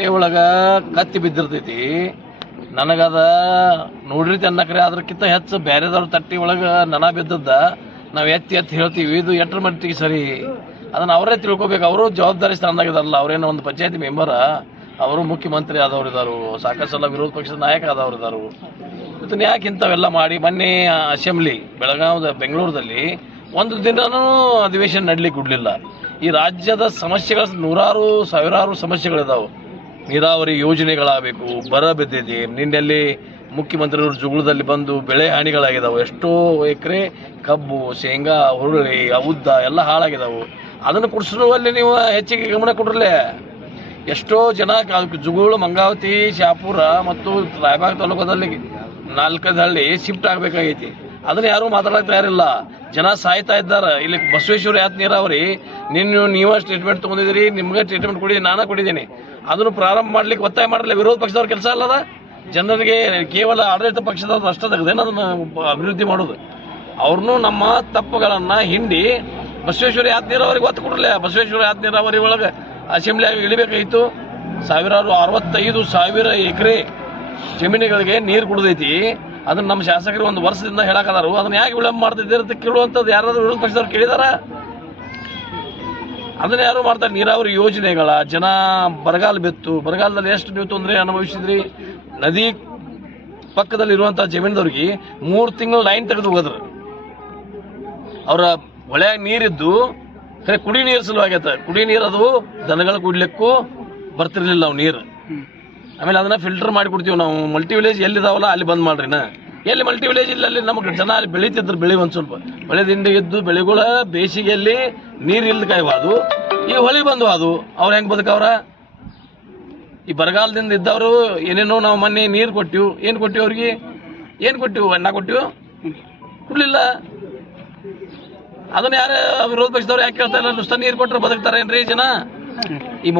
ತಟ್ಟೆ ಒಳಗ ಕತ್ತಿ ಬಿದ್ದಿರ್ತೈತಿ. ನನಗದ ನೋಡ್ರಿ ಅನ್ನಕ್ರೆ ಅದಕ್ಕಿಂತ ಹೆಚ್ಚು ಬೇರೆದವ್ರ ತಟ್ಟೆ ಒಳಗ ನನ ಬಿದ್ದದ್ದ ನಾವು ಎತ್ತಿ ಹೇಳ್ತೀವಿ. ಇದು ಎಟ್ರ ಮಟ್ಟಿಗೆ ಸರಿ ಅದನ್ನ ಅವರೇ ತಿಳ್ಕೊಬೇಕು. ಅವರು ಜವಾಬ್ದಾರಿ ಸ್ಥಾನದಾಗಿದಾರಲ್ಲ. ಅವರೇನೋ ಒಂದು ಪಂಚಾಯತಿ ಮೆಂಬರ, ಅವರು ಮುಖ್ಯಮಂತ್ರಿ ಆದವ್ರು ಇದಾರು, ಸಾಕಷ್ಟು ಸಲ ವಿರೋಧ ಪಕ್ಷದ ನಾಯಕ ಆದವ್ರು ಇದಾರು. ಇದನ್ನ ಯಾಕೆ ಇಂಥವೆಲ್ಲ ಮಾಡಿ ಮೊನ್ನೆ ಅಸೆಂಬ್ಲಿ ಬೆಂಗಳೂರಲ್ಲಿ ಒಂದು ದಿನನೂ ಅಧಿವೇಶನ ನಡಲಿಕ್ಕೆ ಕೊಡಲಿಲ್ಲ. ಈ ರಾಜ್ಯದ ಸಮಸ್ಯೆಗಳ ನೂರಾರು ಸಾವಿರಾರು ಸಮಸ್ಯೆಗಳಿದಾವೆ. ನೀರಾವರಿ ಯೋಜನೆಗಳಾಗಬೇಕು, ಬರ ಬಿದ್ದಿದೆ. ನಿನ್ನೆಲ್ಲಿ ಮುಖ್ಯಮಂತ್ರಿಯವರು ಜುಗುಳದಲ್ಲಿ ಬಂದು ಬೆಳೆ ಹಾನಿಗಳಾಗಿದ್ದಾವೆ. ಎಷ್ಟೋ ಎಕರೆ ಕಬ್ಬು, ಶೇಂಗಾ, ಹುರುಳಿ, ಉದ್ದ ಎಲ್ಲ ಹಾಳಾಗಿದ್ದಾವೆ. ಅದನ್ನು ಕುಡಿಸುವಲ್ಲಿ ನೀವು ಹೆಚ್ಚಿಗೆ ಗಮನ ಕೊಡ್ರಲ್ಲೇ. ಎಷ್ಟೋ ಜನ ಜುಗುಳು, ಮಂಗಾವತಿ, ಶಾಪುರ ಮತ್ತು ರಾಯಬಾಗ್ ತಾಲೂಕದಲ್ಲಿ 4 ಹಳ್ಳಿ ಶಿಫ್ಟ್ ಆಗಬೇಕಾಗೈತಿ. ಅದನ್ನ ಯಾರೂ ಮಾತಾಡಕ್ಕೆ ತಯಾರಿಲ್ಲ. ಜನ ಸಾಯ್ತಾ ಇದ್ದಾರೆ. ಇಲ್ಲಿ ಬಸವೇಶ್ವರ ಯಾತ್ ನೀರಾವರಿ ನೀವೇ ಸ್ಟೇಟ್ಮೆಂಟ್ ತೊಗೊಂಡಿದ್ದೀರಿ, ನಿಮ್ಗೆ ಟ್ರೀಟ್ಮೆಂಟ್ ಕೊಡಿ, ನಾನು ಕೊಟ್ಟಿದ್ದೀನಿ. ಅದನ್ನು ಪ್ರಾರಂಭ ಮಾಡ್ಲಿಕ್ಕೆ ಒತ್ತಾಯ ಮಾಡಲಿಲ್ಲ. ವಿರೋಧ ಪಕ್ಷದವ್ರ ಕೆಲಸ ಅಲ್ಲದ. ಜನರಿಗೆ ಕೇವಲ ಆಡಳಿತ ಪಕ್ಷದವ್ರು ಅಷ್ಟೇ ತೆಗೆದೇನು ಅದನ್ನು ಅಭಿವೃದ್ಧಿ ಮಾಡೋದು. ಅವ್ರನ್ನೂ ನಮ್ಮ ತಪ್ಪುಗಳನ್ನು ಹಿಂಡಿ ಬಸವೇಶ್ವರ ಯಾತ್ ನೀರಾವರಿಗೆ ಒತ್ತು ಕೊಡಲಿಲ್ಲ. ಬಸವೇಶ್ವರ ಯಾತ್ ನೀರಾವರಿ ಒಳಗೆ ಅಸೆಂಬ್ಲಿಯಾಗಿ ಇಳಿಬೇಕಾಗಿತ್ತು. 65,000 ಎಕರೆ ಜಮೀನುಗಳಿಗೆ ನೀರು ಕುಡಿದೈತಿ. ಅದನ್ನ ನಮ್ಮ ಶಾಸಕರು ಒಂದು ವರ್ಷದಿಂದ ಹೇಳಕದಾರು. ಅದನ್ನ ಯಾಕೆ ವಿಳಂಬ ಮಾಡ್ತಿದ್ದೀರ ಅಂತ ಕೇಳುವಂಥದ್ದು ಯಾರಾದ್ರೂ ವಿರೋಧ ಪಕ್ಷದವ್ರು ಕೇಳಿದಾರ? ಅದನ್ನ ಯಾರು ಮಾಡ್ತಾರೆ? ನೀರಾವರಿ ಯೋಜನೆಗಳ ಜನ ಬರಗಾಲ ಬಿತ್ತು. ಬರಗಾಲದಲ್ಲಿ ಎಷ್ಟು ನೀವು ತೊಂದರೆ ಅನುಭವಿಸಿದ್ರಿ? ನದಿ ಪಕ್ಕದಲ್ಲಿ ಇರುವಂಥ ಜಮೀನದವ್ರಿಗೆ 3 ತಿಂಗಳು ಲೈನ್ ತೆಗೆದು ಹೋದ್ರು. ಅವರ ಹೊಳೆಯಾಗ ನೀರಿದ್ದು ಖರೆ ಕುಡಿ ನೀರು ಸಲುವಾಗೈತೆ. ಕುಡಿ ನೀರು ಅದು ದನಗಳು ಕುಡ್ಲಿಕ್ಕೂ ಬರ್ತಿರ್ಲಿಲ್ಲ ಅವು ನೀರು. ಆಮೇಲೆ ಅದನ್ನ ಫಿಲ್ಟರ್ ಮಾಡಿ ಕೊಡ್ತೀವಿ ನಾವು. ಮಲ್ಟಿ ವಿಲೇಜ್ ಎಲ್ಲಿದಾವಲ್ಲ ಅಲ್ಲಿ ಬಂದ್ ಮಾಡ್ರಿನ. ಎಲ್ಲಿ ಮಲ್ಟಿ ವಿಲೇಜ್ ಇಲ್ಲ ಅಲ್ಲಿ ನಮಗೆ ಜನ ಅಲ್ಲಿ ಬೆಳೀತಿದ್ರು. ಬೆಳೆ ಒಂದು ಸ್ವಲ್ಪ ಬೆಳೆ ದಿಂಡಿ ಇದ್ದು ಬೆಳೆಗಳ ಬೇಸಿಗೆಯಲ್ಲಿ ನೀರು ಇಲ್ದ ಕಾಯ್ಬಾದು. ಈ ಹೊಳಿ ಬಂದು ಅದು ಅವ್ರು ಹೆಂಗೆ ಬದುಕವ್ರ? ಈ ಬರಗಾಲದಿಂದ ಇದ್ದವರು ಏನೇನೋ ನಾವು ಮೊನ್ನೆ ನೀರು ಕೊಟ್ಟಿವು. ಏನು ಕೊಟ್ಟಿವಿ ಅವ್ರಿಗೆ? ಏನು ಕೊಟ್ಟಿವು? ಅನ್ನ ಕೊಟ್ಟಿವು? ಕೊಡ್ಲಿಲ್ಲ. ಅದನ್ನ ಯಾರು ವಿರೋಧ ಪಕ್ಷದವ್ರು ಯಾಕೆ ಕೇಳ್ತಾ ಇಲ್ಲ? ನುಸ್ತ ನೀರು ಕೊಟ್ಟರೆ ಬದುಕ್ತಾರೆ ಏನ್ರಿ ಜನ? ಈ